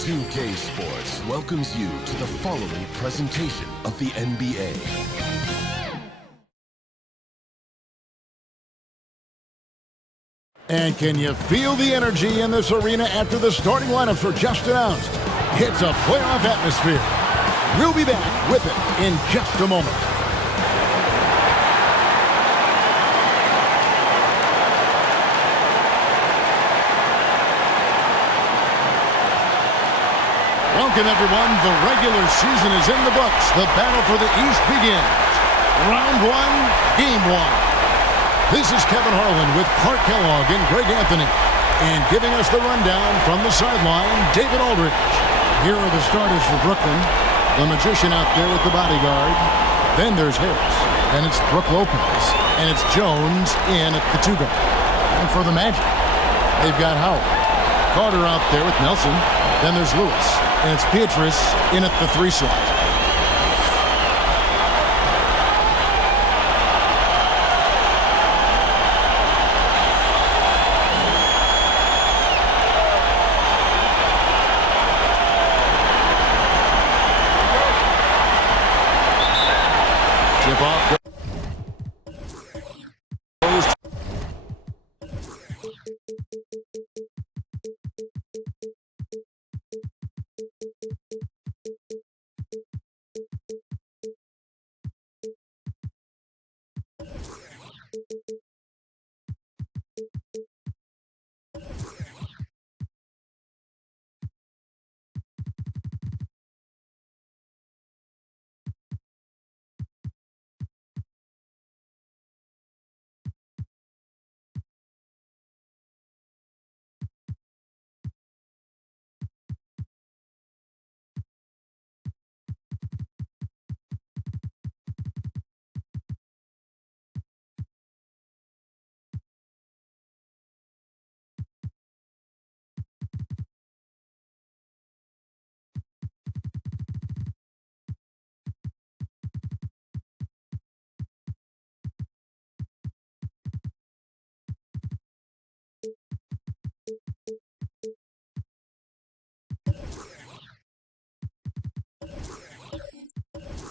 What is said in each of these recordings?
2K Sports welcomes you to the following presentation of the NBA. And can you feel the energy in this arena after the starting lineups were just announced? It's a playoff atmosphere. We'll be back with it in just a moment. Welcome, everyone. The regular season is in the books. The battle for the East begins. Round one, game one. This is Kevin Harlan with Clark Kellogg and Greg Anthony. And giving us the rundown from the sideline, David Aldridge. Here are the starters for Brooklyn. The magician out there with the bodyguard. Then there's Harris. Then it's Brook Lopez. And it's Jones in at the two guard. And for the Magic, they've got Howard. Carter out there with Nelson. Then there's Lewis. And it's Beatrice in at the three slot. Tip off.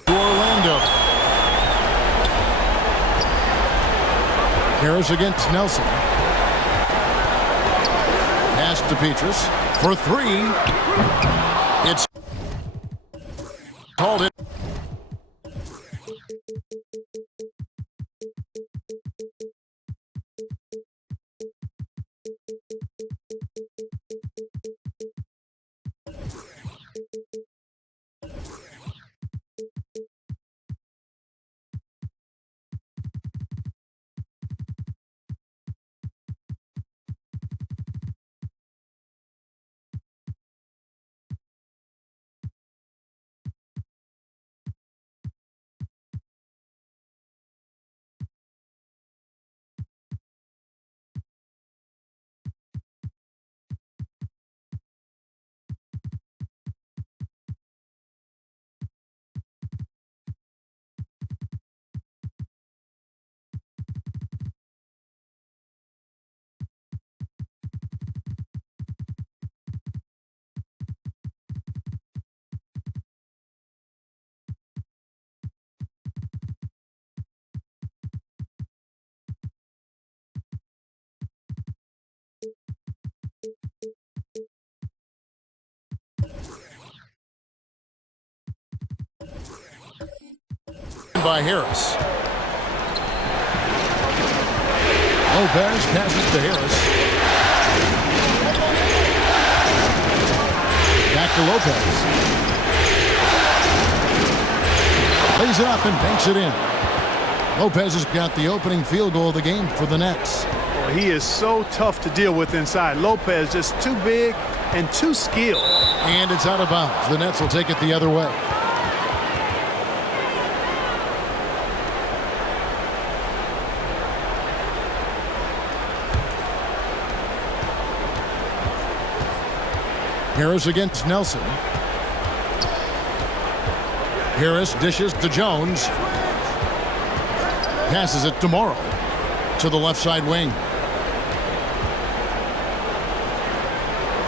Orlando. Harris against Nelson. Pass to Beatrice for three. It's called it. By Harris. Lopez passes to Harris. Back to Lopez. Lays it up and banks it in. Lopez has got the opening field goal of the game for the Nets. Well, he is so tough to deal with inside. Lopez just too big and too skilled. And it's out of bounds. The Nets will take it the other way. Harris against Nelson. Harris dishes to Jones. Passes it to Morrow to the left side wing.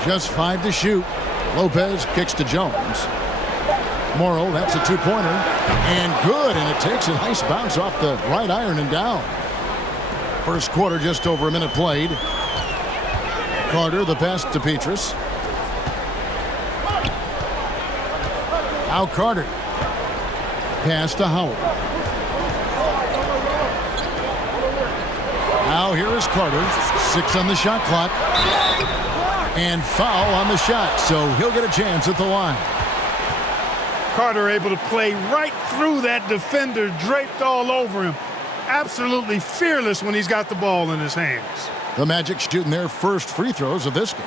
Just 5 to shoot. Lopez kicks to Jones. Morrow, that's a two-pointer. And good, and it takes a nice bounce off the right iron and down. First quarter, just over a minute played. Carter, the pass to Petrus. Now Carter. Pass to Howard. Now here is Carter. 6 on the shot clock. And foul on the shot, so he'll get a chance at the line. Carter able to play right through that defender, draped all over him. Absolutely fearless when he's got the ball in his hands. The Magic shooting their first free throws of this game.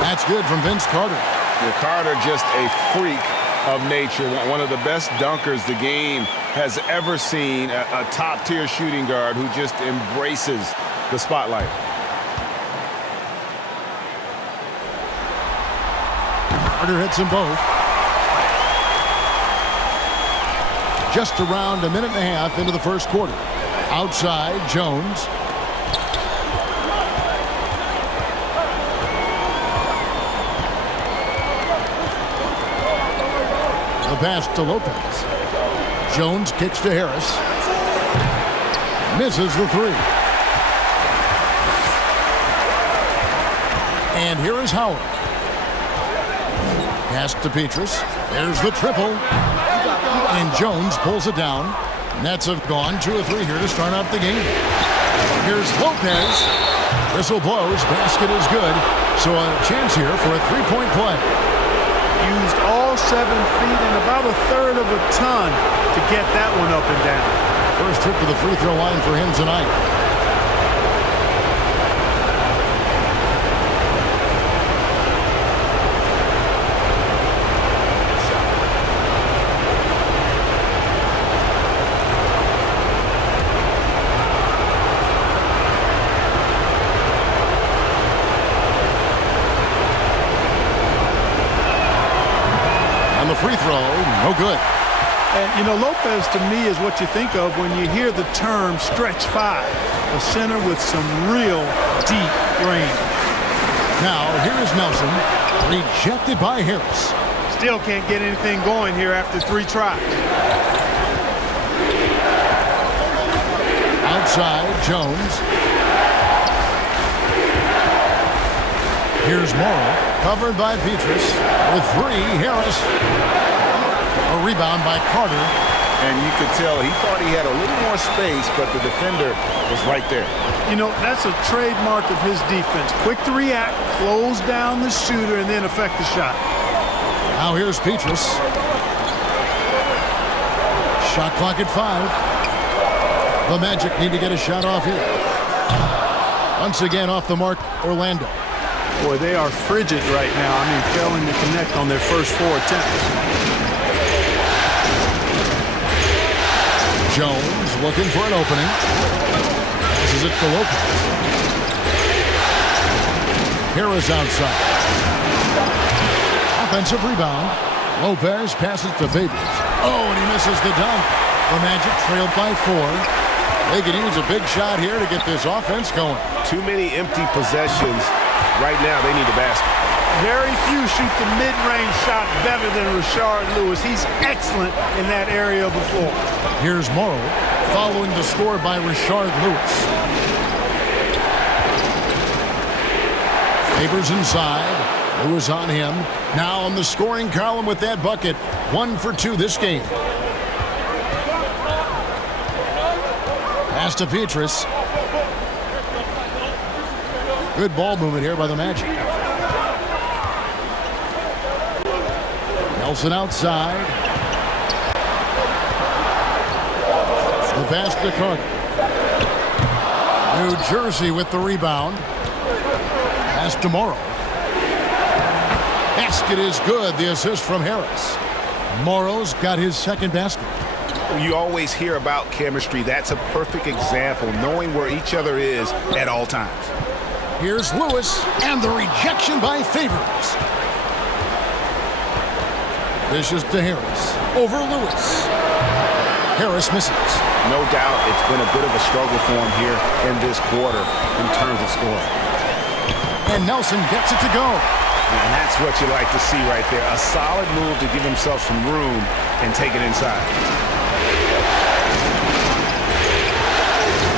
That's good from Vince Carter. Well, Carter just a freak of nature. One of the best dunkers the game has ever seen. A top-tier shooting guard who just embraces the spotlight. Carter hits them both. Just around a minute and a half into the first quarter. Outside, Jones. The pass to Lopez. Jones kicks to Harris. Misses the three. And here is Howard. Pass to Petrus. There's the triple. And Jones pulls it down. Nets have gone 2 or 3 here to start out the game. Here's Lopez. Whistle blows. Basket is good. So a chance here for a three-point play. Used all 7 feet and about a third of a ton to get that one up and down. First trip to the free throw line for him tonight. Free throw, no good. And, you know, Lopez to me is what you think of when you hear the term stretch 5. A center with some real deep range. Now, here is Nelson. Rejected by Harris. Still can't get anything going here after 3 tries. Outside, Jones. Here's Morrow. Covered by Petrus. With 3, Harris. A rebound by Carter. And you could tell he thought he had a little more space, but the defender was right there. You know, that's a trademark of his defense. Quick to react, close down the shooter, and then affect the shot. Now here's Petrus. Shot clock at 5. The Magic need to get a shot off here. Once again off the mark, Orlando. Boy, they are frigid right now. I mean, failing to connect on their first 4 attempts. Jones looking for an opening. Passes it to Lopez. Harris outside. Offensive rebound. Lopez passes to Favors. Oh, and he misses the dunk. The Magic trailed by 4. They could use a big shot here to get this offense going. Too many empty possessions. Right now, they need a basket. Very few shoot the mid-range shot better than Rashard Lewis. He's excellent in that area of the floor. Here's Morrow, following the score by Rashard Lewis. Favors inside. Lewis on him. Now on the scoring column with that bucket. 1 for 2 this game. Pass to Petrus. Good ball movement here by the Magic. Nelson outside. The pass to Carter. New Jersey with the rebound. Pass to Morrow. Basket is good. The assist from Harris. Morrow's got his second basket. You always hear about chemistry. That's a perfect example, knowing where each other is at all times. Here's Lewis, and the rejection by Favors. This is to Harris. Over Lewis. Harris misses. No doubt it's been a bit of a struggle for him here in this quarter in terms of scoring. And Nelson gets it to go. And that's what you like to see right there. A solid move to give himself some room and take it inside.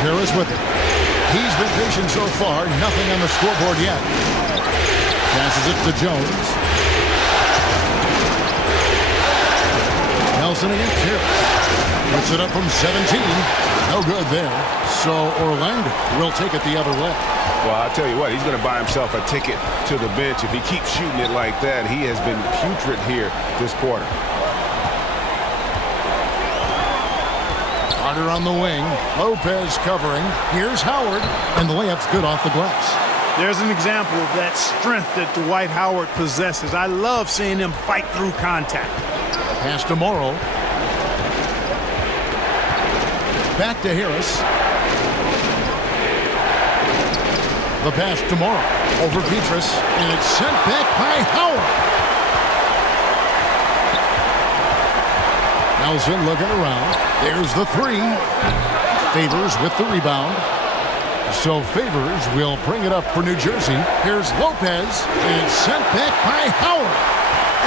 Harris with it. He's been patient so far. Nothing on the scoreboard yet. Passes it to Jones. Nelson against Harris. Puts it up from 17. No good there. So Orlando will take it the other way. Well, I'll tell you what, he's going to buy himself a ticket to the bench. If he keeps shooting it like that, he has been putrid here this quarter. Carter on the wing. Lopez covering. Here's Howard. And the layup's good off the glass. There's an example of that strength that Dwight Howard possesses. I love seeing him fight through contact. Pass to Morrow. Back to Harris. The pass to Morrow. Over Petrus. And it's sent back by Howard. Nelson looking around. There's the three. Favors with the rebound. So Favors will bring it up for New Jersey. Here's Lopez. And it's sent back by Howard.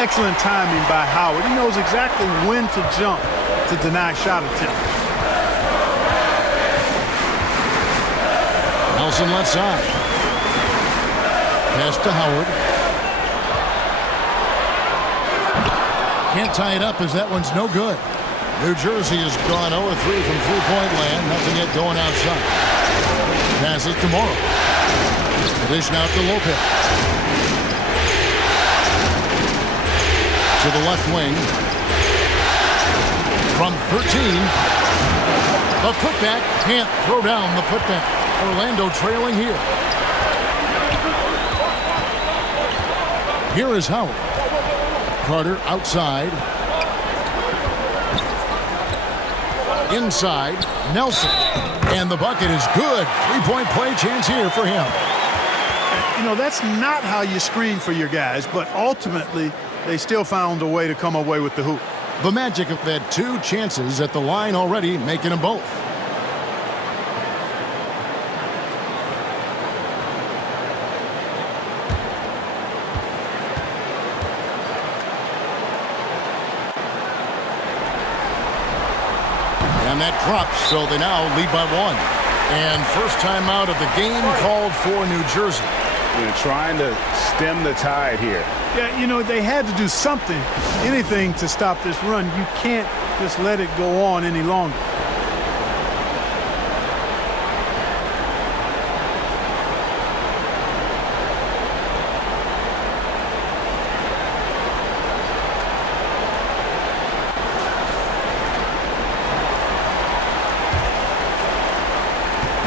Excellent timing by Howard. He knows exactly when to jump to deny shot attempt. Nelson left side. Pass to Howard. Can't tie it up as that one's no good. New Jersey has gone 0-3 from three-point land. Nothing yet going outside. Passes to Morrow. Dish out to Lopez. To the left wing. From 13. The putback. Can't throw down the putback. Orlando trailing here. Here is Howard. Carter outside. Inside. Nelson. And the bucket is good. Three-point play chance here for him. You know, that's not how you screen for your guys, but ultimately they still found a way to come away with the hoop. The Magic have had two chances at the line already, making them both. And that drops, so they now lead by one. And first time out of the game called for New Jersey. They're trying to stem the tide here. Yeah, you know, they had to do something, anything to stop this run. You can't just let it go on any longer.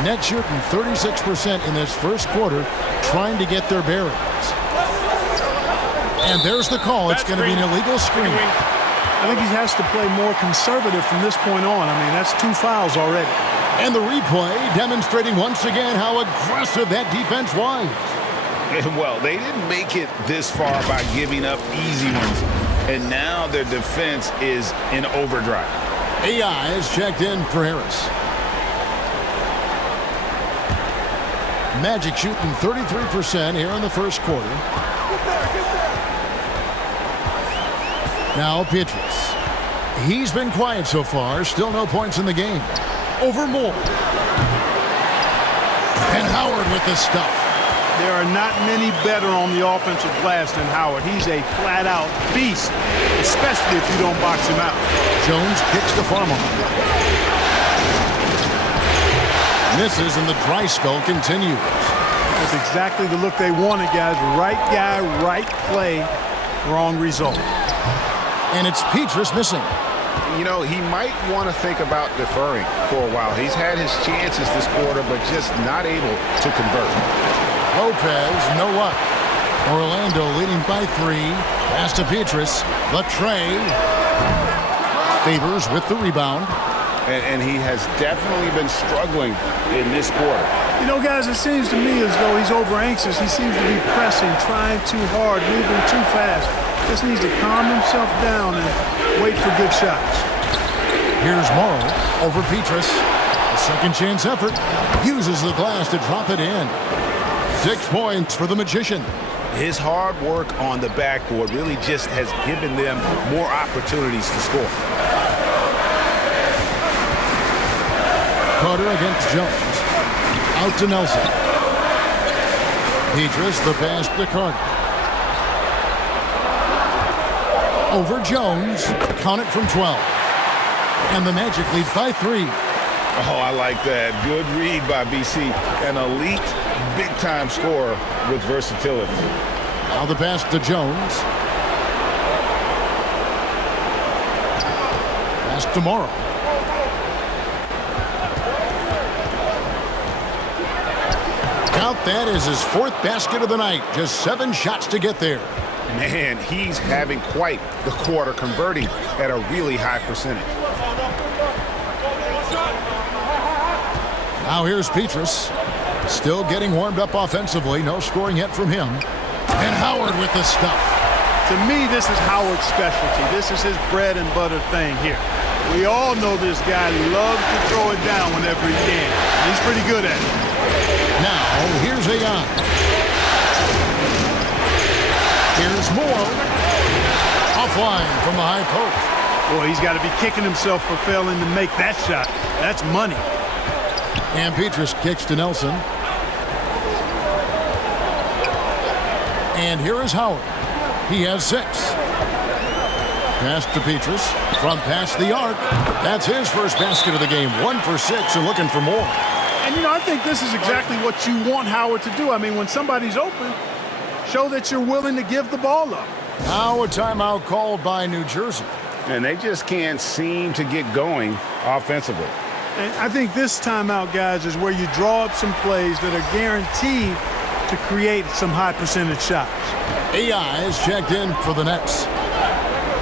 Net shooting 36% in this first quarter, trying to get their bearings. And there's the call. It's going to be an illegal screen. I think he has to play more conservative from this point on. I mean, that's 2 fouls already. And the replay demonstrating once again how aggressive that defense was. Well, they didn't make it this far by giving up easy ones. And now their defense is in overdrive. AI is checked in for Harris. Magic shooting 33% here in the first quarter. Now Petrus. He's been quiet so far. Still no points in the game. Over Moore. And Howard with the stuff. There are not many better on the offensive glass than Howard. He's a flat-out beast, especially if you don't box him out. Jones kicks to Farmer. Misses, and the dry spell continues. That's exactly the look they wanted, guys. Right guy, right play, wrong result. And it's Petrus missing. You know, he might want to think about deferring for a while. He's had his chances this quarter, but just not able to convert. Lopez, no luck. Orlando leading by 3. Pass to Petrus. The tray. Favors with the rebound. And he has definitely been struggling in this quarter. You know, guys, it seems to me as though he's over-anxious. He seems to be pressing, trying too hard, moving too fast. Just needs to calm himself down and wait for good shots. Here's Morrow over Petrus. A second chance effort. Uses the glass to drop it in. 6 points for the Magician. His hard work on the backboard really just has given them more opportunities to score. Carter against Jones. Out to Nelson. Petrus, the pass to Carter. Over Jones. Count it from 12. And the Magic lead by 3. Oh, I like that. Good read by BC. An elite, big-time scorer with versatility. Now the pass to Jones. Pass to Morrow. Count that as his 4th basket of the night. Just 7 shots to get there. Man, he's having quite the quarter, converting at a really high percentage. Now here's Petrus. Still getting warmed up offensively. No scoring yet from him. And Howard with the stuff. To me, this is Howard's specialty. This is his bread and butter thing here. We all know this guy loves to throw it down whenever he can. He's pretty good at it. Now, here's Ayon. Here's Moore. Offline from the high post. Boy, he's got to be kicking himself for failing to make that shot. That's money. And Petrus kicks to Nelson. And here is Howard. He has 6. Pass to Petrus from past the arc. That's his first basket of the game. 1 for 6 and looking for more. And, you know, I think this is exactly what you want Howard to do. I mean, when somebody's open, show that you're willing to give the ball up. Now a timeout called by New Jersey. And they just can't seem to get going offensively. And I think this timeout, guys, is where you draw up some plays that are guaranteed to create some high percentage shots. AI is checked in for the Nets.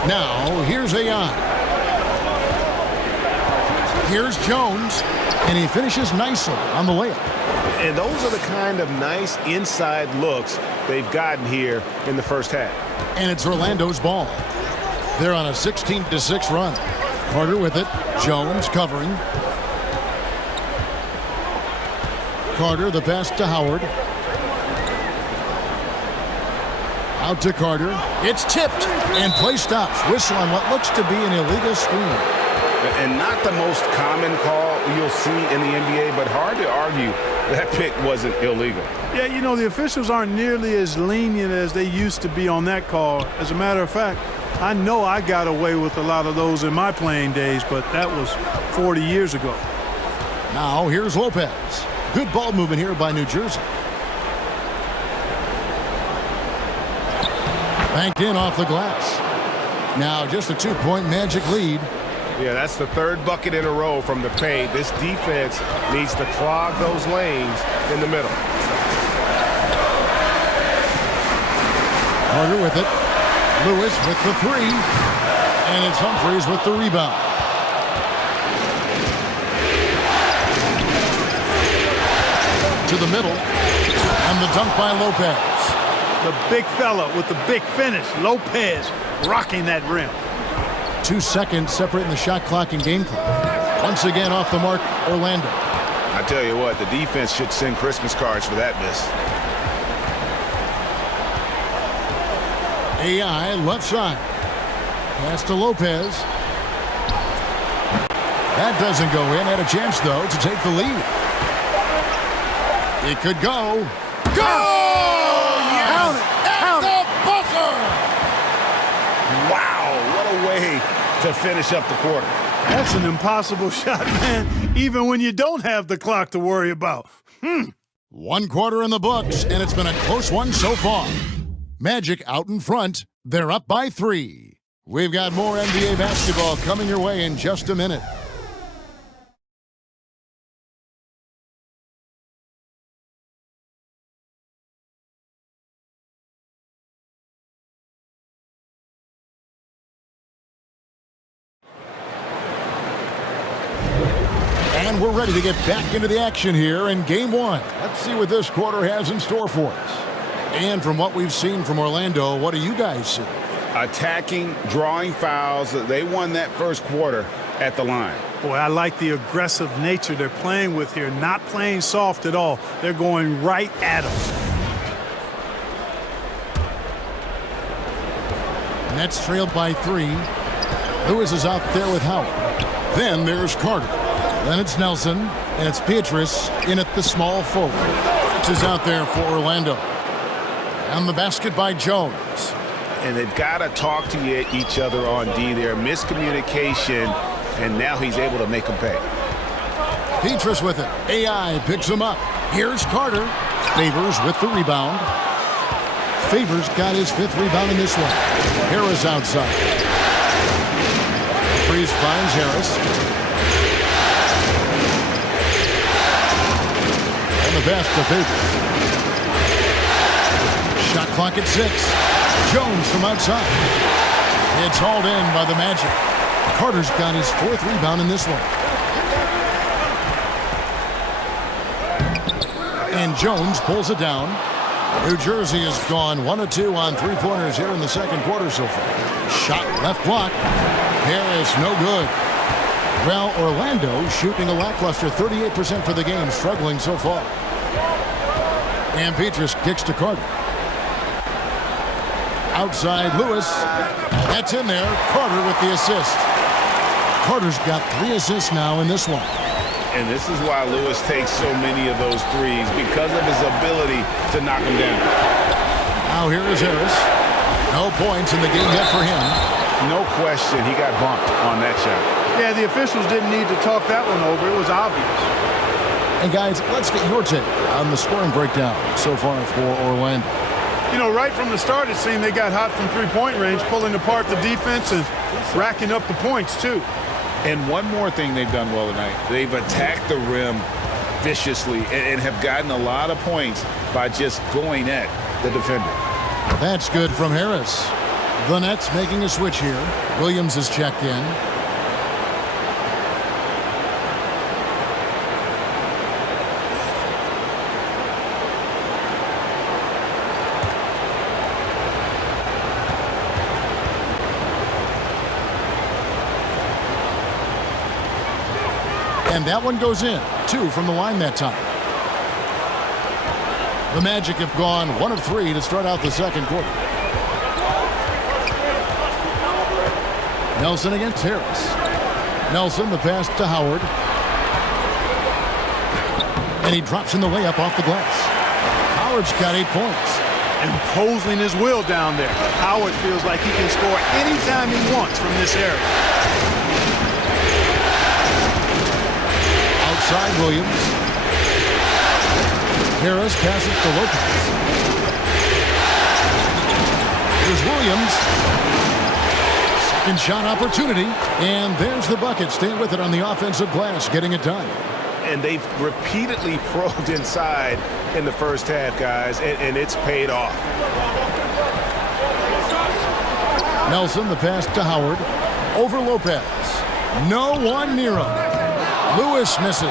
Now, here's AI. Here's Jones, and he finishes nicely on the layup. And those are the kind of nice inside looks they've gotten here in the first half. And it's Orlando's ball. They're on a 16-6 run. Carter with it. Jones covering. Carter, the pass to Howard. Out to Carter. It's tipped. And play stops. Whistle on what looks to be an illegal screen. And not the most common call you'll see in the NBA, but hard to argue that pick wasn't illegal. Yeah, you know, the officials aren't nearly as lenient as they used to be on that call. As a matter of fact, I know I got away with a lot of those in my playing days, but that was 40 years ago. Now here's Lopez. Good ball movement here by New Jersey. Banked in off the glass. Now just a 2-point Magic lead. Yeah, that's the 3rd bucket in a row from the paint. This defense needs to clog those lanes in the middle. Carter with it. Lewis with the 3. And it's Humphries with the rebound. To the middle. And the dunk by Lopez. The big fella with the big finish. Lopez rocking that rim. 2 seconds separating the shot clock and game clock. Once again off the mark, Orlando. I tell you what, the defense should send Christmas cards for that miss. AI left side. Pass to Lopez. That doesn't go in. Had a chance, though, to take the lead. It could go. Go! Count it! Count it! The buzzer! Wow, what a way to finish up the quarter. That's an impossible shot, man, even when you don't have the clock to worry about. 1 quarter in the books, and it's been a close one so far. Magic out in front. They're up by 3. We've got more NBA basketball coming your way in just a minute. And we're ready to get back into the action here in Game 1. Let's see what this quarter has in store for us. And from what we've seen from Orlando, what do you guys see? Attacking, drawing fouls. They won that first quarter at the line. Boy, I like the aggressive nature they're playing with here. Not playing soft at all. They're going right at him. Nets trailed by 3. Lewis is out there with Howard. Then there's Carter. Then it's Nelson. And it's Beatrice in at the small forward. This is out there for Orlando. And the basket by Jones. And they've got to talk to each other on D there. Miscommunication, and now he's able to make them pay. Beatrice with it. AI picks him up. Here's Carter. Favors with the rebound. Favors got his 5th rebound in this one. Harris outside. Freeze finds Harris. And the pass to Favors. Shot clock at 6. Jones from outside. It's hauled in by the Magic. Carter's got his 4th rebound in this one. And Jones pulls it down. New Jersey has gone 1 of 2 on 3-pointers here in the second quarter so far. Shot left block. Harris no good. Well, Orlando shooting a lackluster 38% for the game, struggling so far. And Beatrice kicks to Carter. Outside Lewis. That's in there. Carter with the assist. Carter's got 3 assists now in this one. And this is why Lewis takes so many of those threes, because of his ability to knock them down. Now here is Harris. No points in the game yet for him. No question, he got bumped on that shot. Yeah, the officials didn't need to talk that one over. It was obvious. And guys, let's get your take on the scoring breakdown so far for Orlando. You know, right from the start, it seemed they got hot from three-point range, pulling apart the defense and racking up the points, too. And one more thing they've done well tonight. They've attacked the rim viciously and have gotten a lot of points by just going at the defender. That's good from Harris. The Nets making a switch here. Williams is checked in. And that one goes in. 2 from the line that time. The Magic have gone 1 of 3 to start out the second quarter. Nelson against Harris. Nelson, the pass to Howard. And he drops in the layup off the glass. Howard's got 8 points. Imposing his will down there. Howard feels like he can score anytime he wants from this area. Outside Williams. Harris passes to Lopez. Here's Williams. Second shot opportunity. And there's the bucket. Staying with it on the offensive glass, getting it done. And they've repeatedly probed inside in the first half, guys, and it's paid off. Nelson, the pass to Howard. Over Lopez. No one near him. Lewis misses.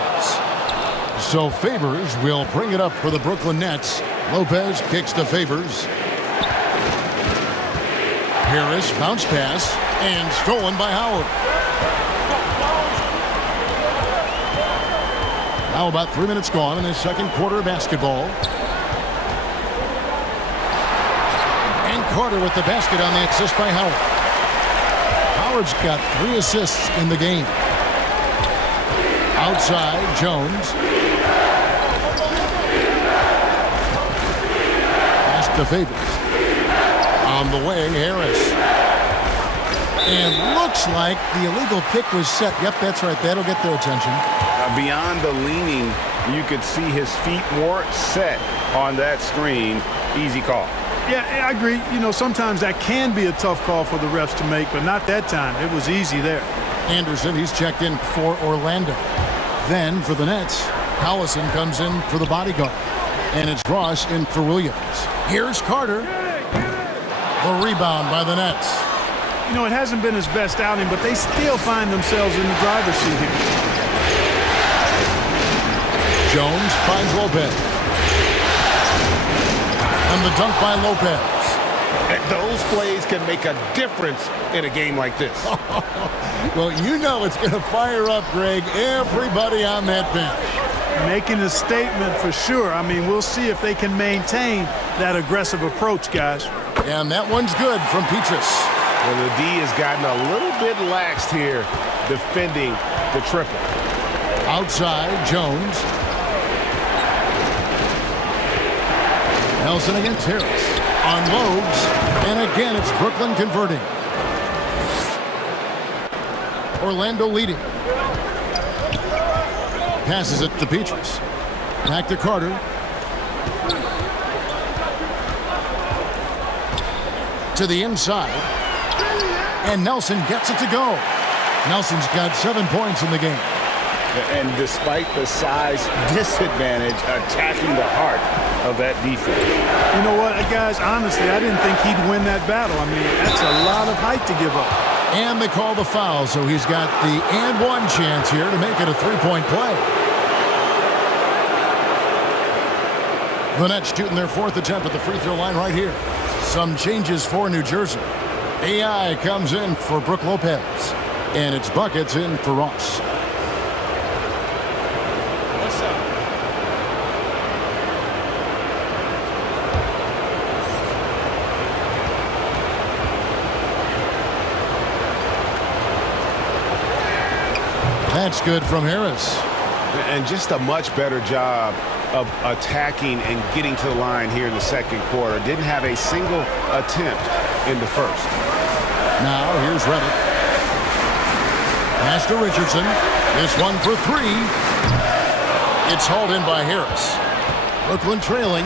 So Favors will bring it up for the Brooklyn Nets. Lopez kicks to Favors. Harris, bounce pass, and stolen by Howard. Now about 3 minutes gone in the second quarter of basketball. And Carter with the basket on the assist by Howard. Howard's got 3 assists in the game. Outside, Jones. Pass to Favors. On the way, Harris. And looks like the illegal pick was set. Yep, that's right. That'll get their attention. Beyond the leaning, you could see his feet weren't set on that screen. Easy call. Yeah, I agree. You know, sometimes that can be a tough call for the refs to make, but not that time. It was easy there. Anderson, he's checked in for Orlando. Then for the Nets, Collison comes in for the bodyguard. And it's Ross in for Williams. Here's Carter. The rebound by the Nets. You know, it hasn't been his best outing, but they still find themselves in the driver's seat here. Jones finds Lopez. And the dunk by Lopez. And those plays can make a difference in a game like this. Well, you know it's going to fire up, Greg, everybody on that bench. Making a statement for sure. I mean, we'll see if they can maintain that aggressive approach, guys. And that one's good from Petrus. Well, the D has gotten a little bit laxed here defending the triple. Outside, Jones. Nelson against Harris. Unloads. And again, it's Brooklyn converting. Orlando leading. Passes it to Petrus. Back to Carter. To the inside. And Nelson gets it to go. Nelson's got 7 points in the game. And despite the size disadvantage, attacking the heart of that defense. You know what, guys, honestly, I didn't think he'd win that battle. I mean, that's a lot of height to give up. And they call the foul, so he's got the and one chance here to make it a three-point play. The Nets shooting their 4th attempt at the free throw line right here. Some changes for New Jersey. AI comes in for Brook Lopez. And it's buckets in for Ross. That's good from Harris. And just a much better job of attacking and getting to the line here in the second quarter. Didn't have a single attempt in the first. Now here's Reddick. Pass to Richardson. This one for three. It's hauled in by Harris. Brooklyn trailing.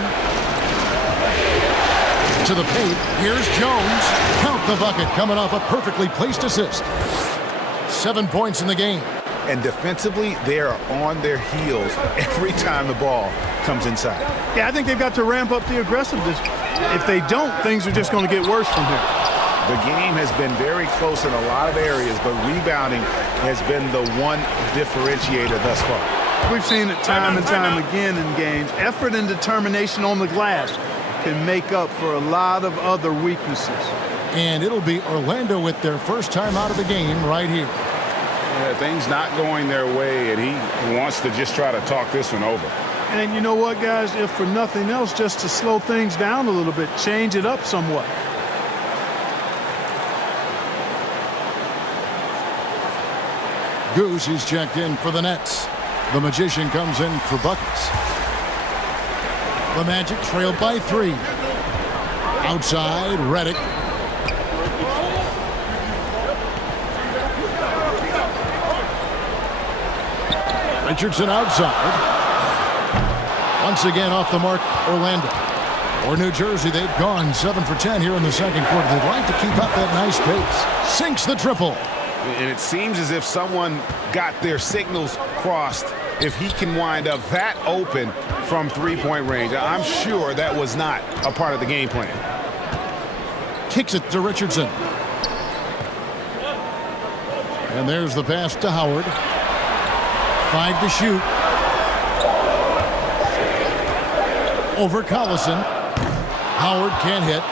To the paint. Here's Jones. Count the bucket coming off a perfectly placed assist. 7 points in the game. And defensively, they are on their heels every time the ball comes inside. Yeah, I think they've got to ramp up the aggressiveness. If they don't, things are just going to get worse from here. The game has been very close in a lot of areas, but rebounding has been the one differentiator thus far. We've seen it time and time again in games. Effort and determination on the glass can make up for a lot of other weaknesses. And it'll be Orlando with their first time out of the game right here. Yeah, things not going their way, and he wants to just try to talk this one over. And you know what, guys? If for nothing else, just to slow things down a little bit, change it up somewhat. Goose is checked in for the Nets. The Magician comes in for buckets. The Magic trail by 3. Outside, Reddick. Richardson outside. Once again off the mark, Orlando. Or New Jersey, they've gone 7 for 10 here in the second quarter. They'd like to keep up that nice pace. Sinks the triple. And it seems as if someone got their signals crossed if he can wind up that open from three-point range. I'm sure that was not a part of the game plan. Kicks it to Richardson. And there's the pass to Howard. 5 to shoot. Over Collison. Howard can't hit.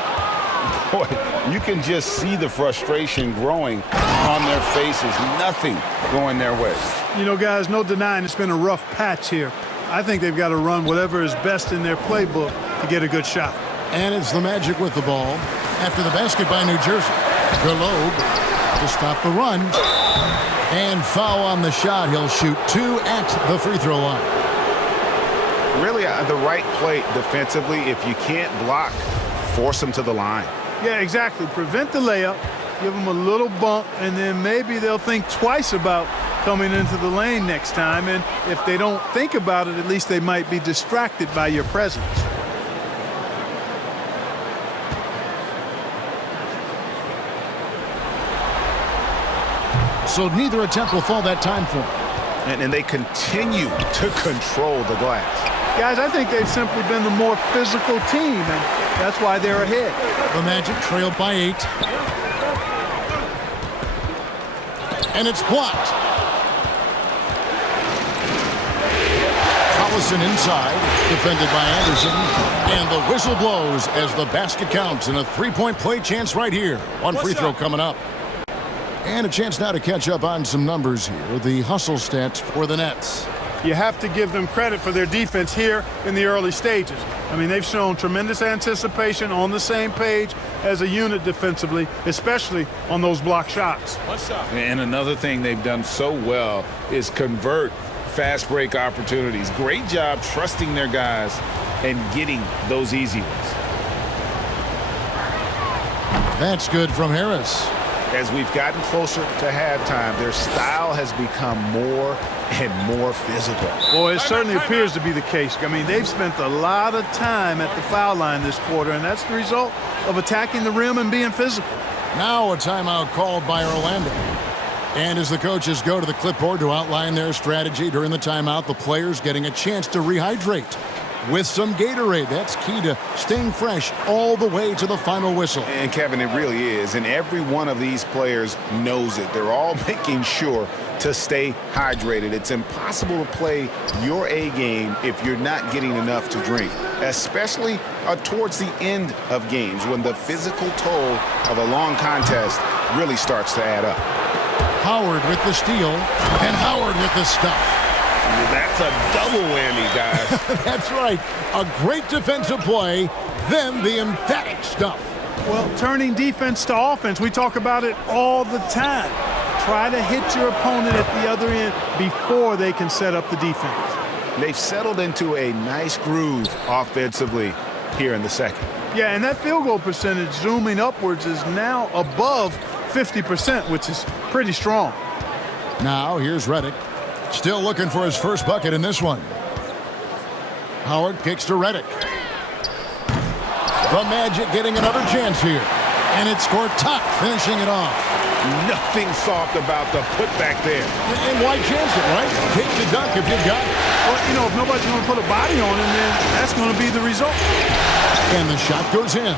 Boy, you can just see the frustration growing on their faces. Nothing going their way. You know, guys, no denying it's been a rough patch here. I think they've got to run whatever is best in their playbook to get a good shot. And it's the Magic with the ball. After the basket by New Jersey. Garlob to stop the run. And foul on the shot. He'll shoot 2 at the free throw line. Really, the right play defensively. If you can't block, force them to the line. Yeah, exactly. Prevent the layup, give them a little bump, and then maybe they'll think twice about coming into the lane next time. And if they don't think about it, at least they might be distracted by your presence. So neither attempt will fall that time for them. And they continue to control the glass. Guys, I think they've simply been the more physical team, and that's why they're ahead. The Magic trailed by 8. And it's blocked. Nicholson inside, defended by Anderson. And the whistle blows as the basket counts, and a three-point play chance right here. One free throw coming up. And a chance now to catch up on some numbers here. The hustle stats for the Nets. You have to give them credit for their defense here in the early stages. I mean, they've shown tremendous anticipation, on the same page as a unit defensively, especially on those block shots. And another thing they've done so well is convert fast break opportunities. Great job trusting their guys and getting those easy ones. That's good from Harris. As we've gotten closer to halftime, their style has become more and more physical. Well, it certainly appears to be the case. I mean, they've spent a lot of time at the foul line this quarter, and that's the result of attacking the rim and being physical. Now a timeout called by Orlando. And as the coaches go to the clipboard to outline their strategy during the timeout, the players getting a chance to rehydrate with some Gatorade. That's key to staying fresh all the way to the final whistle. And Kevin, it really is. And every one of these players knows it. They're all making sure to stay hydrated. It's impossible to play your A game if you're not getting enough to drink, especially towards the end of games when the physical toll of a long contest really starts to add up. Howard with the steal, and Howard with the stuff. That's a double whammy, guys. That's right. A great defensive play, then the emphatic stuff. Well, turning defense to offense, we talk about it all the time. Try to hit your opponent at the other end before they can set up the defense. They've settled into a nice groove offensively here in the second. Yeah, and that field goal percentage zooming upwards is now above 50%, which is pretty strong. Now here's Redick. Still looking for his first bucket in this one. Howard kicks to Redick. The Magic getting another chance here. And it's Gortat finishing it off. Nothing soft about the putback there. And why chance it, right? Take the dunk if you've got it. Well, you know, if nobody's going to put a body on him, then that's going to be the result. And the shot goes in.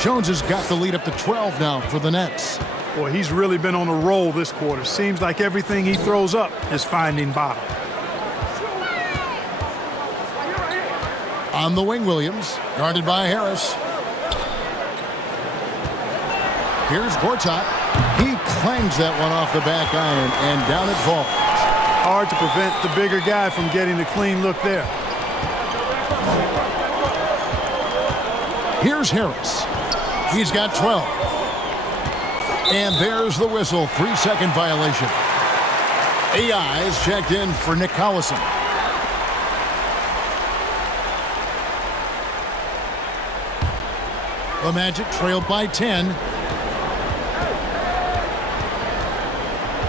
Jones has got the lead up to 12 now for the Nets. Boy, he's really been on a roll this quarter. Seems like everything he throws up is finding bottom. On the wing, Williams, guarded by Harris. Here's Gortat. He clangs that one off the back iron, and down it falls. Hard to prevent the bigger guy from getting a clean look there. Here's Harris. He's got 12. And there's the whistle, 3-second violation. AI is checked in for Nick Collison. The Magic trailed by 10.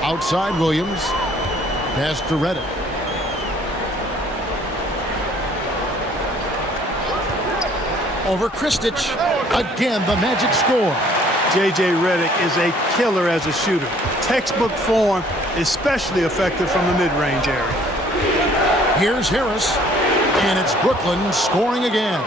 Outside Williams. Pass to Redick. Over Kristich. Again, the Magic score. J.J. Redick is a killer as a shooter. Textbook form, especially effective from the mid-range area. Here's Harris, and it's Brooklyn scoring again.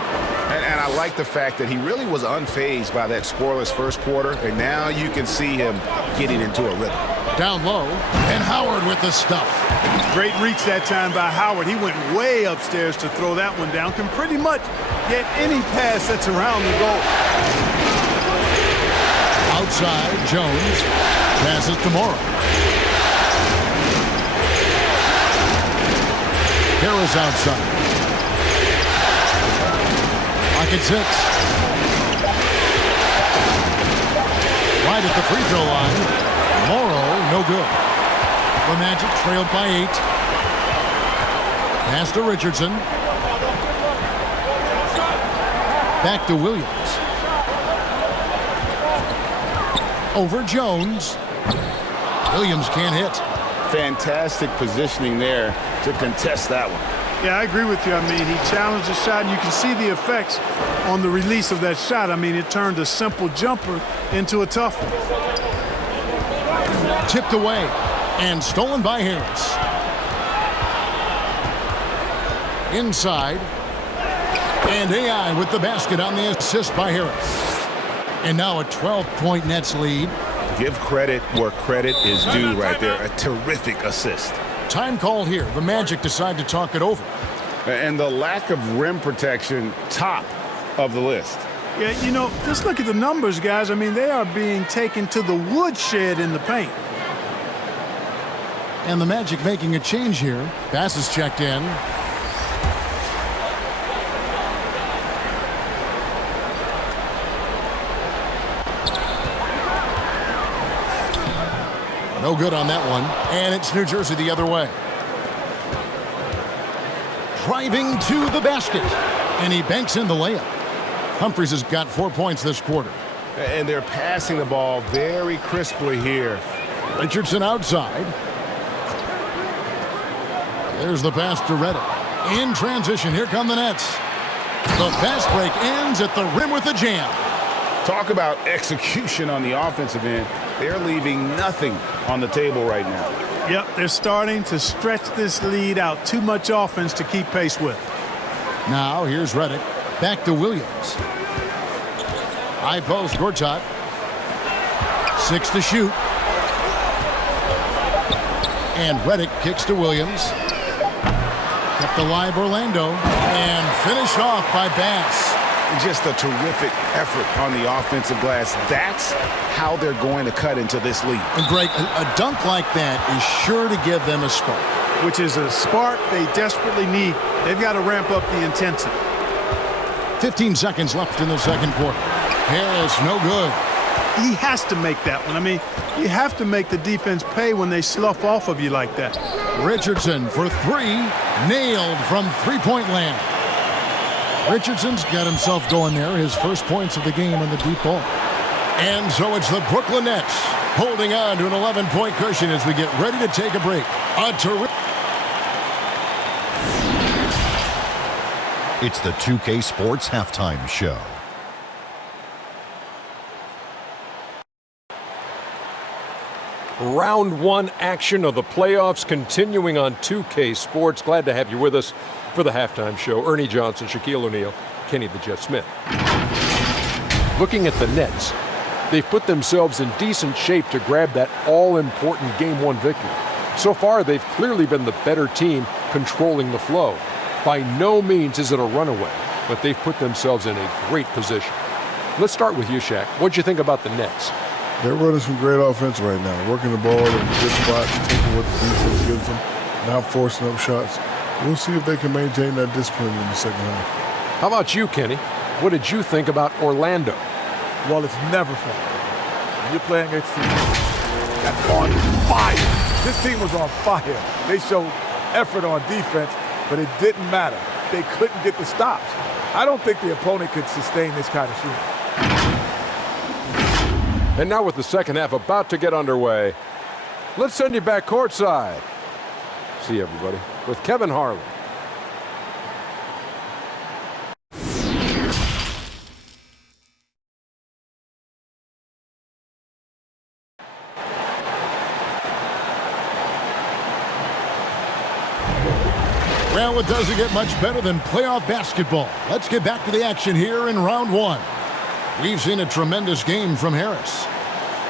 And I like the fact that he really was unfazed by that scoreless first quarter, and now you can see him getting into a rhythm. Down low, and Howard with the stuff. Great reach that time by Howard. He went way upstairs to throw that one down. Can pretty much get any pass that's around the goal. Outside, Jones passes to Morrow. Harris outside. Pocket 6. Right at the free throw line. Morrow, no good. The Magic trailed by 8. Pass to Richardson. Back to Williams. Over Jones. Williams can't hit. Fantastic positioning there to contest that one. Yeah, I agree with you. I mean, he challenged the shot, and you can see the effects on the release of that shot. I mean, it turned a simple jumper into a tough one. Tipped away and stolen by Harris. Inside. And AI with the basket on the assist by Harris. And now a 12-point Nets lead. Give credit where credit is due right there. A terrific assist. Time called here. The Magic decide to talk it over. And the lack of rim protection, top of the list. Yeah, you know, just look at the numbers, guys. I mean, they are being taken to the woodshed in the paint. And the Magic making a change here. Pass is checked in. No good on that one. And it's New Jersey the other way. Driving to the basket. And he banks in the layup. Humphries has got 4 points this quarter. And they're passing the ball very crisply here. Richardson outside. There's the pass to Reddick. In transition, here come the Nets. The fast break ends at the rim with a jam. Talk about execution on the offensive end. They're leaving nothing on the table right now. Yep, they're starting to stretch this lead out. Too much offense to keep pace with. Now, here's Reddick. Back to Williams. High post, Gortat. 6 to shoot. And Reddick kicks to Williams. Kept alive Orlando. And finished off by Bass. Just a terrific effort on the offensive glass. That's how they're going to cut into this lead. And Greg, a dunk like that is sure to give them a spark. Which is a spark they desperately need. They've got to ramp up the intensity. 15 seconds left in the second quarter. Harris, no good. He has to make that one. I mean, you have to make the defense pay when they slough off of you like that. Richardson for 3. Nailed from three-point land. Richardson's got himself going there. His first points of the game on the deep ball. And so it's the Brooklyn Nets holding on to an 11-point cushion as we get ready to take a break. It's the 2K Sports Halftime Show. Round 1 action of the playoffs continuing on 2K Sports. Glad to have you with us for the halftime show. Ernie Johnson, Shaquille O'Neal, Kenny the Jet Smith. Looking at the Nets, they've put themselves in decent shape to grab that all-important Game 1 victory. So far, they've clearly been the better team controlling the flow. By no means is it a runaway, but they've put themselves in a great position. Let's start with you, Shaq. What'd you think about the Nets? They're running some great offense right now, working the ball in good spots, taking what the defense gives them, not forcing up shots. We'll see if they can maintain that discipline in the second half. How about you, Kenny? What did you think about Orlando? Well, it's never fun. When you're playing against teams that's on fire. This team was on fire. They showed effort on defense, but it didn't matter. They couldn't get the stops. I don't think the opponent could sustain this kind of shooting. And now with the second half about to get underway, let's send you back courtside. See everybody with Kevin Harlan. Well, it doesn't get much better than playoff basketball. Let's get back to the action here in round 1. We've seen a tremendous game from Harris.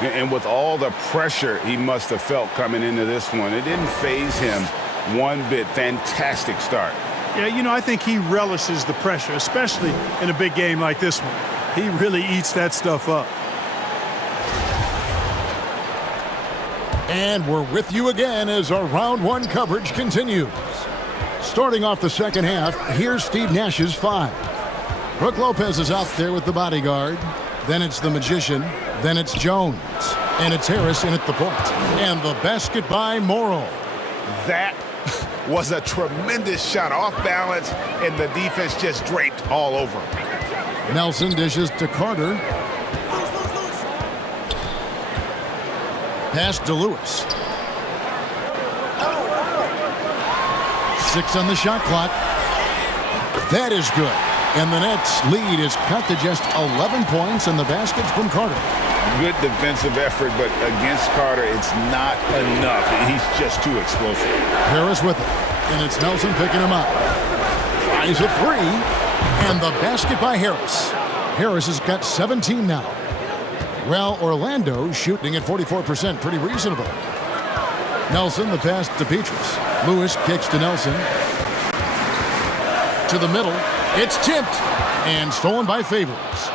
And with all the pressure he must have felt coming into this one, it didn't faze him one bit. Fantastic start. Yeah, you know, I think he relishes the pressure, especially in a big game like this one. He really eats that stuff up. And we're with you again as our round 1 coverage continues. Starting off the second half, here's Steve Nash's 5. Brook Lopez is out there with the bodyguard. Then it's the Magician. Then it's Jones. And it's Harris in at the point. And the basket by Morrow. That was a tremendous shot off balance, and the defense just draped all over. Nelson dishes to Carter. Pass to Lewis. 6 on the shot clock. That is good. And the Nets' lead is cut to just 11 points, and the basket's from Carter. Good defensive effort, but against Carter, it's not enough. He's just too explosive. Harris with it. And it's Nelson picking him up. Tries a 3. And the basket by Harris. Harris has got 17 now. Well, Orlando shooting at 44%. Pretty reasonable. Nelson, the pass to Petrus. Lewis kicks to Nelson. To the middle. It's tipped and stolen by Favors.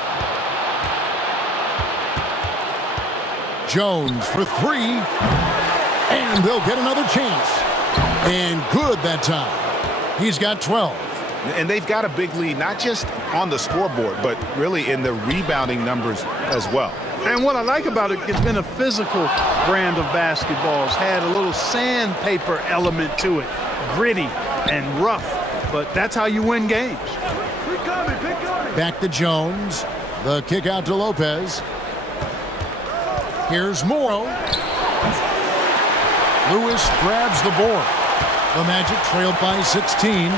Jones for three. And they'll get another chance. And good that time. He's got 12. And they've got a big lead, not just on the scoreboard, but really in the rebounding numbers as well. And what I like about it, it's been a physical brand of basketball. It's had a little sandpaper element to it, gritty and rough, but that's how you win games. Back to Jones. The kick out to Lopez. Here's Morrow. Lewis grabs the board. The Magic trailed by 16.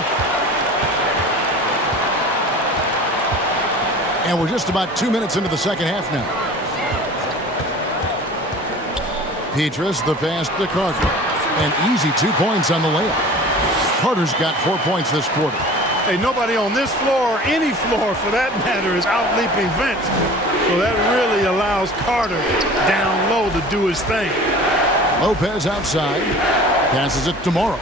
And we're just about 2 minutes into the second half now. Petrus, the pass to Carter. An easy 2 points on the layup. Carter's got 4 points this quarter. Hey, nobody on this floor or any floor for that matter is out-leaping Vince. So that really allows Carter down low to do his thing. Lopez outside. Passes it to Morrow.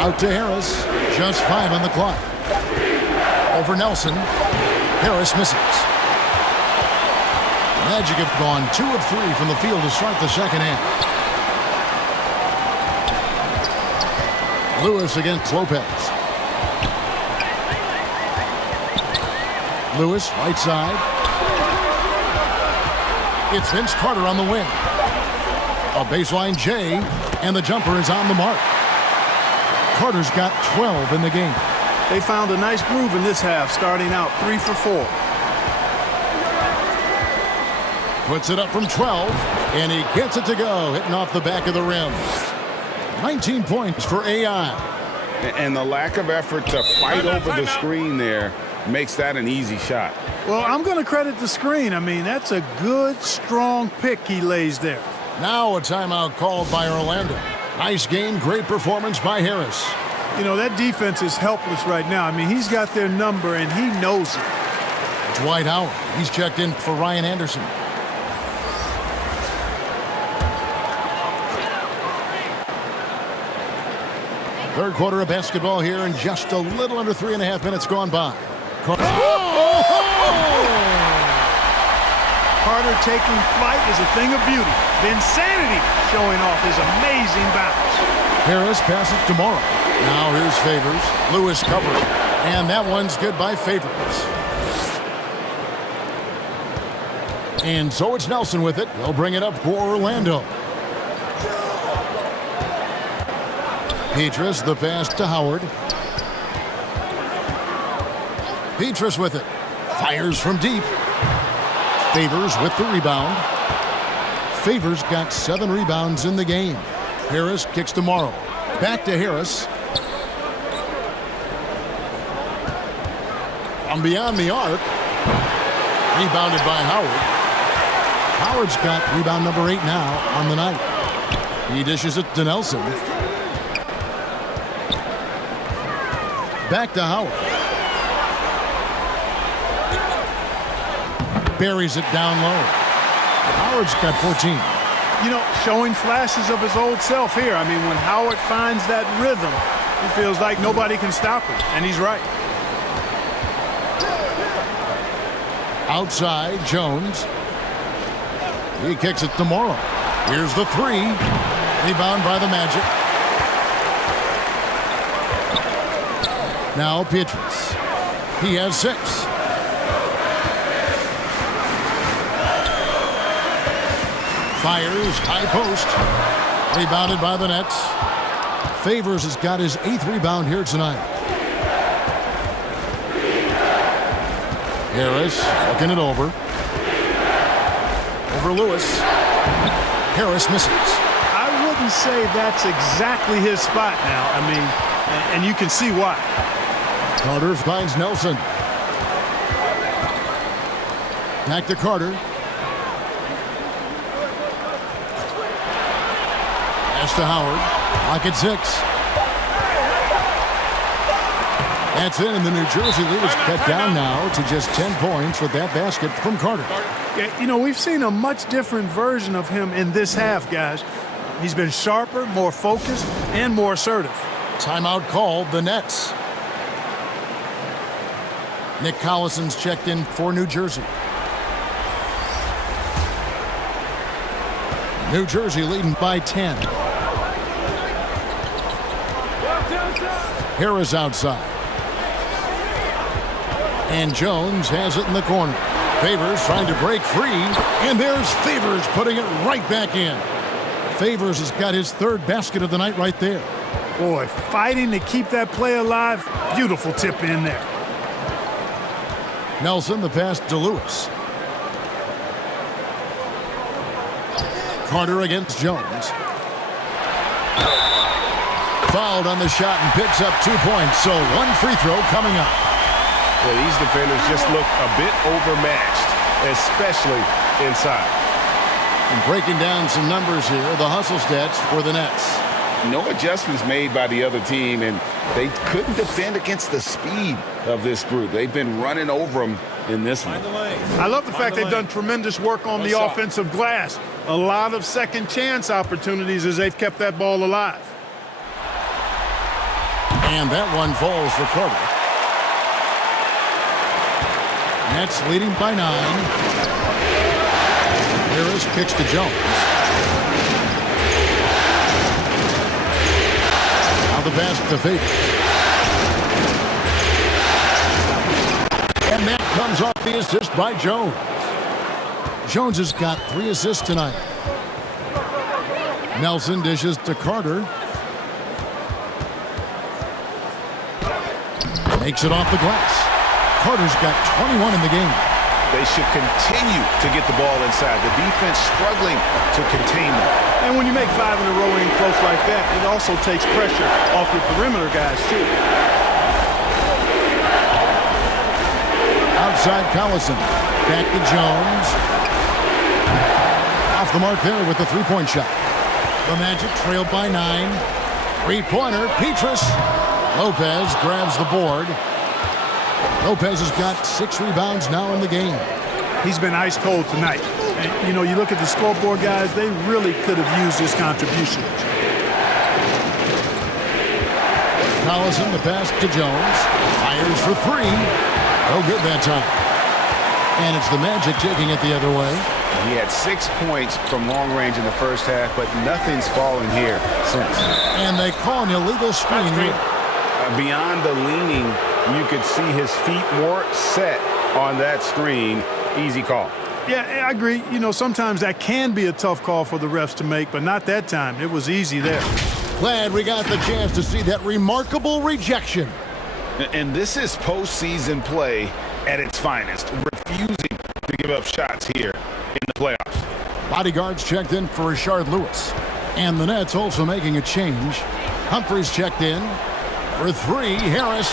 Out to Harris. Just 5 on the clock. Over Nelson. Harris misses. Magic have gone 2 of 3 from the field to start the second half. Lewis against Lopez. Lewis, right side. It's Vince Carter on the wing. A baseline J, and the jumper is on the mark. Carter's got 12 in the game. They found a nice groove in this half, starting out 3 for 4. Puts it up from 12, and he gets it to go, hitting off the back of the rim. 19 points for AI. And the lack of effort to fight over the screen there makes that an easy shot. Well, I'm going to credit the screen. I mean, that's a good, strong pick he lays there. Now a timeout called by Orlando. Nice game, great performance by Harris. You know, that defense is helpless right now. I mean, he's got their number, and he knows it. Dwight Howard, he's checked in for Ryan Anderson. Third quarter of basketball here, and just a little under 3.5 minutes gone by. Carter taking flight is a thing of beauty. The insanity showing off his amazing bounce. Harris passes to Morrow. Now here's Favors. Lewis covering. And that one's good by Favors. And so it's Nelson with it. They'll bring it up for Orlando. Petrus, the pass to Howard. Petrus with it. Fires from deep. Favors with the rebound. Favors got 7 rebounds in the game. Harris kicks to Morrow. Back to Harris. From beyond the arc. Rebounded by Howard. Howard's got rebound number 8 now on the night. He dishes it to Nelson. Back to Howard. Buries it down low. Howard's got 14. You know, showing flashes of his old self here. I mean, when Howard finds that rhythm, he feels like nobody can stop him, and he's right. Outside, Jones. He kicks it to Morrow. Here's the 3. Rebound by the Magic. Now Petrus. He has 6. Fires, high post. Rebounded by the Nets. Favors has got his 8th rebound here tonight. Harris looking it over. Over Lewis. Harris misses. I wouldn't say that's exactly his spot now. I mean, and you can see why. Carter finds Nelson. Back to Carter. Pass to Howard. Lock at 6. That's in, and the New Jersey lead is cut down now to just 10 points with that basket from Carter. Yeah, you know, we've seen a much different version of him in this half, guys. He's been sharper, more focused, and more assertive. Timeout called, the Nets. Nick Collison's checked in for New Jersey. New Jersey leading by 10. Harris outside. And Jones has it in the corner. Favors trying to break free, and there's Favors putting it right back in. Favors has got his third basket of the night right there. Boy, fighting to keep that play alive. Beautiful tip in there. Nelson, the pass to Lewis. Carter against Jones. Fouled on the shot and picks up 2 points, so one free throw coming up. Yeah, these defenders just look a bit overmatched, especially inside. And breaking down some numbers here, the hustle stats for the Nets. No adjustments made by the other team, and they couldn't defend against the speed of this group. They've been running over them in this one. I love the fact they've done tremendous work on the offensive glass. A lot of second chance opportunities as they've kept that ball alive. And that one falls for Carter. Nets leading by 9. Harris kicks to Jones. Now the pass to Favors. And that comes off the assist by Jones. Jones has got 3 assists tonight. Nelson dishes to Carter. Makes it off the glass. Carter's got 21 in the game. They should continue to get the ball inside. The defense struggling to contain them. And when you make 5 in a row in close like that, it also takes pressure off your perimeter guys, too. Outside Collison. Back to Jones. Off the mark there with the three-point shot. The Magic trailed by 9. Three-pointer, Petrus. Lopez grabs the board. Lopez has got 6 rebounds now in the game. He's been ice cold tonight. And, you know, you look at the scoreboard, guys, they really could have used his contribution. Collison, the pass to Jones. Fires for 3. No good that time. And it's the Magic taking it the other way. He had 6 points from long range in the first half, but nothing's fallen here since. And they call an illegal screen here. Beyond the leaning, you could see his feet more set on that screen. Easy call. Yeah, I agree. You know, sometimes that can be a tough call for the refs to make, but not that time. It was easy there. Glad we got the chance to see that remarkable rejection. And this is postseason play at its finest, refusing to give up shots here in the playoffs. Bodyguards checked in for Rashard Lewis. And the Nets also making a change. Humphries checked in for 3. Harris.